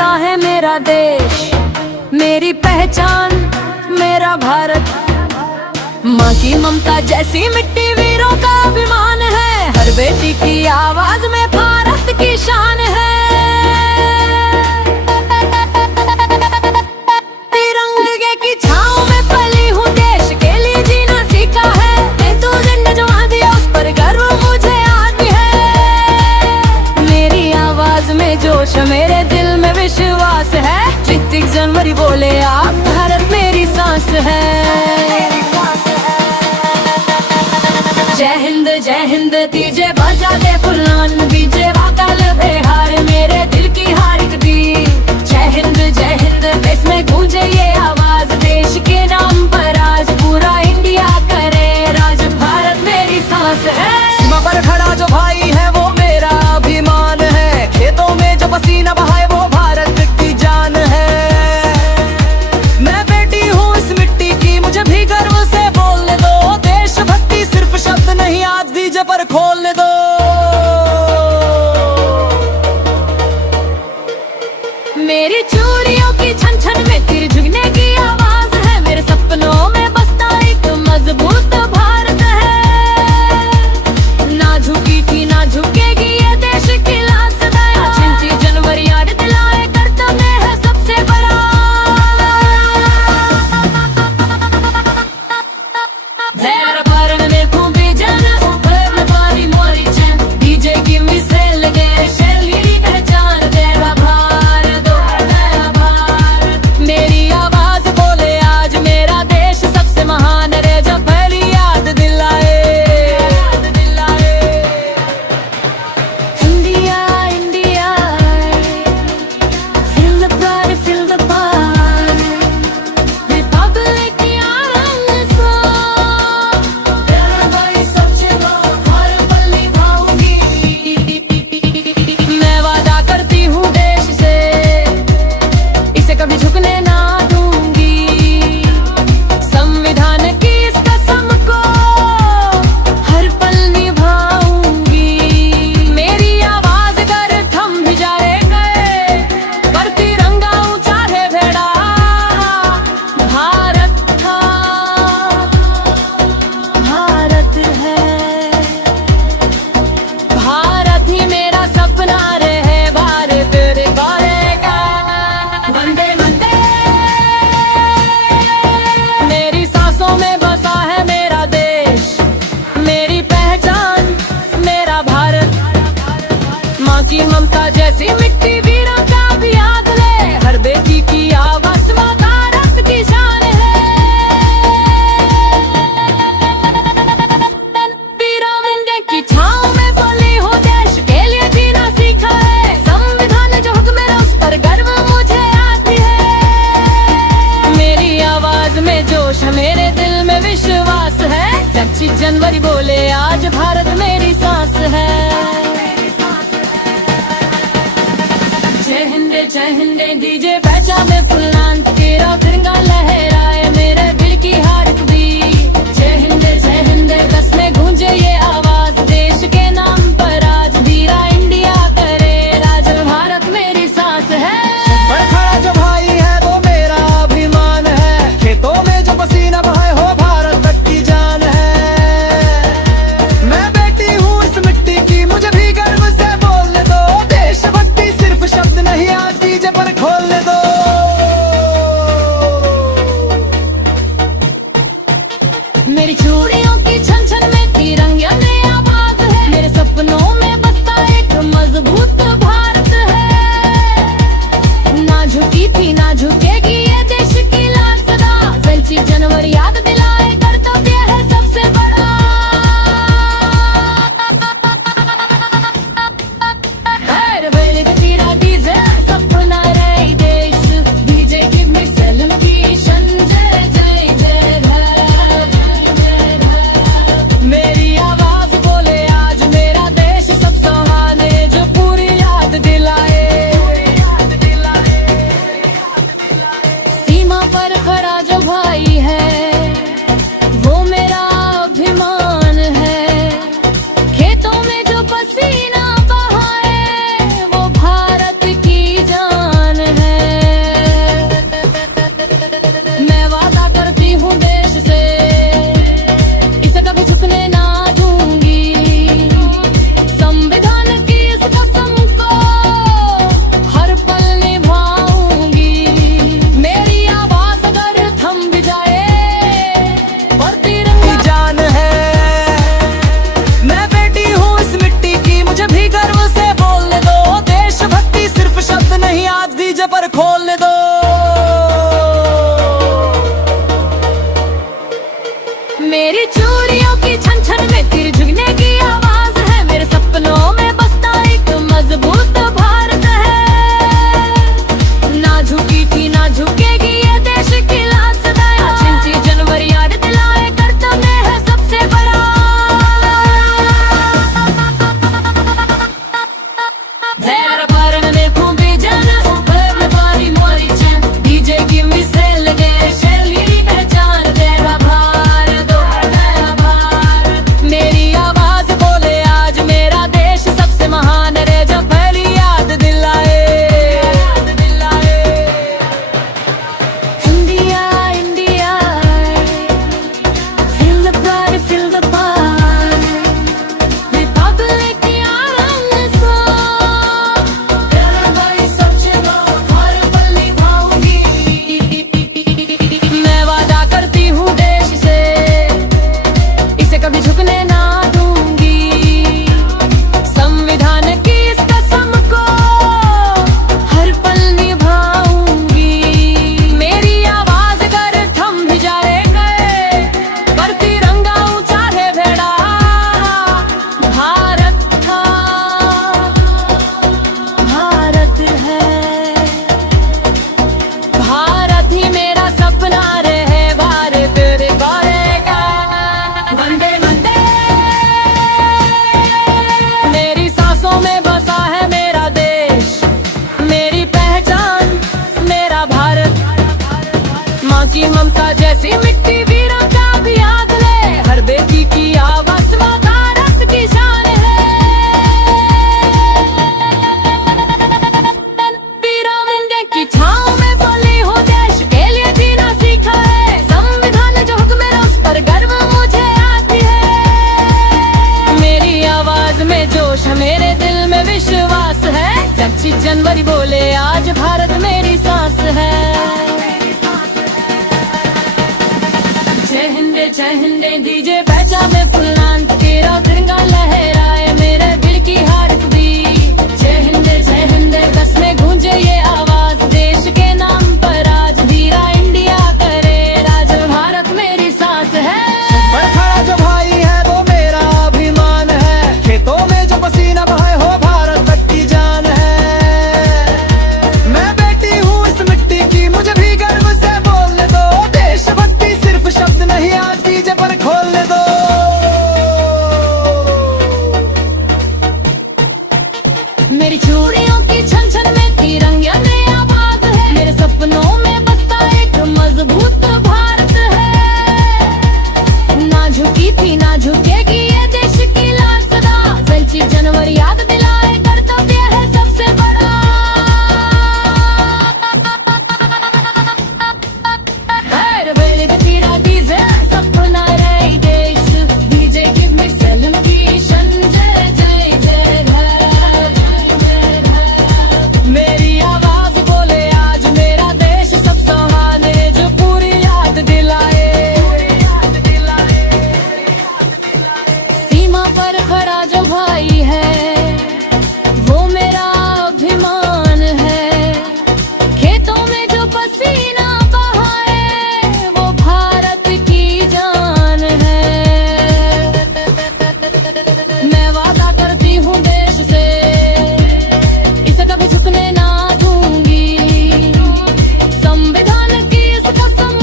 बसा है मेरा देश, मेरी पहचान मेरा भारत। माँ की ममता जैसी मिट्टी वीरों का अभिमान है, हर बेटी की आवाज में भारत की शान है। तिरंगे की छाँव में पली हूँ, देश के लिए जीना सीखा है। तू जिंदा जो दिया उस पर गर्व मुझे आज है। मेरी आवाज में जोश, मेरे दिल में विश्वास है। 26 जनवरी बोले आप, भारत मेरी सांस है। जय हिंद दीजे बजा दे फुलान, बीजे वाकल बेहार मेरे दिल की हार दी। जय हिंद देश में गूंजे ये आवाज, देश के नाम पर आज पूरा इंडिया करे राज। भारत मेरी सांस है। सीमा पर खड़ा जो भाई है वो मेरा अभिमान है, खेतों में जो पसीना बहाए वो भारत की जान है। मैं बेटी हूँ इस मिट्टी की, मुझे भी गर्व से बोलने दो। देशभक्ति सिर्फ शब्द नहीं, आज डीजे पर खोलने दो। मेरी चूड़ियों की छन छन में तीर झुकने की आवाज है। मेरे सपनों में बसता एक मजबूत भारत है। ना झुकी थी ना झुकेगी ये देश की लाज सदाया। 26 जनवरी याद दिलाए कर्तव्य है सबसे बड़ा। There पर में खूबी जन ऊपर पारी मोरी चैन, डीजे की मिसाल लगे शैली पहचान तेरा भारत। मेरी आवाज बोले आज मेरा देश सबसे महान रे, जब पहली याद दिलाए। India India feel the pride, feel the pride, Republic की आनंद सॉन्ग। तेरा भाई सबसे लोग हर पल निभाऊंगी। मैं वादा करती हूँ देश से, इसे कभी झुकने ना दूंगी। संविधान की इस कसम को हर पल निभाऊंगी। मेरी आवाज अगर थम भी जाए गए, पर तिरंगा ऊंचा है भेड़ा। भारत था, भारत है, भारत ही मेरा सपना रहे। भारत रे करेगा वंदे वंदे। मेरी सांसों में बसा है मेरा देश, मेरी पहचान मेरा भारत। माँ की ममता जैसी मिट्टी वीरों का भी याद ले, हर बेटी की आवाज माँ भारत की शान है। तिरंगे की छाँव में पली हूँ, देश के लिए जीना सीखा है। संविधान जो हुक्म है उस पर गर्व मुझे आती है। मेरी आवाज में जोश, मेरे दिल में विश्वास है। 26 जनवरी बोले आज, भारत मेरी सांस है। जय हिंद डीजे बजा में फुलान, तेरा तिरंगा लहराए मेरे दिल की हार दी। जय हिंद बस में गूंजे ये आवाज, देश के नाम पर आज धीरा इंडिया करे राज। भारत मेरी सांस है। पर खड़ा जो भाई है वो मेरा अभिमान है, खेतों में जो पसीना बहाए हो भारत की जान है। मैं बेटी हूँ इस मिट्टी की, मुझे भी गर्व से बोलने दो। देशभक्ति सिर्फ शब्द नहीं, आज डीजे पर खोलने दो। माँ की ममता जैसी मिट्टी वीरों का भी याद ले, हर बेटी की आवाज माँ भारत की शान है। वीरों मुंगे की छाँव में बोली हूँ, देश के लिए जीना सीखा है। संविधान जो हुक्म है उस पर गर्व मुझे आज भी है। मेरी आवाज में जोश है, मेरे दिल में विश्वास है। 26 जनवरी बोले आज भारत मेरी सांस है। जय हिंद डीजे पहचान